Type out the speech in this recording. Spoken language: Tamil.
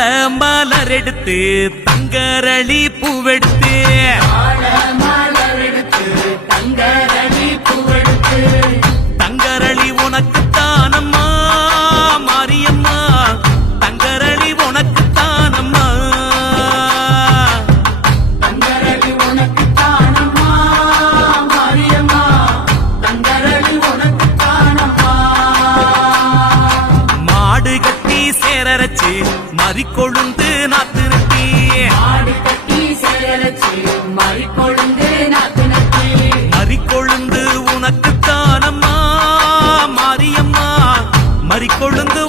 மலர் எடுத்து தங்கரளி பூவெடுத்து தங்கரளி உனக்கு தானம்மா மாரியம்மா தங்கரளி உனக்கு தானம்மா தங்கரளி உனக்கு தானம்மா மாரியம்மா தங்கரளி உனக்கு தானம்மா மாடு கட்டி சேரரச்சு மறிக்கொழுந்து நாத்து நட்டி மாடு கட்டி சேரரச்சு மறிக்கொழுந்து நாத்து நட்டி மறிக்கொழுந்து உனக்கு தானம்மா மாரியம்மா மறிக்கொழுந்து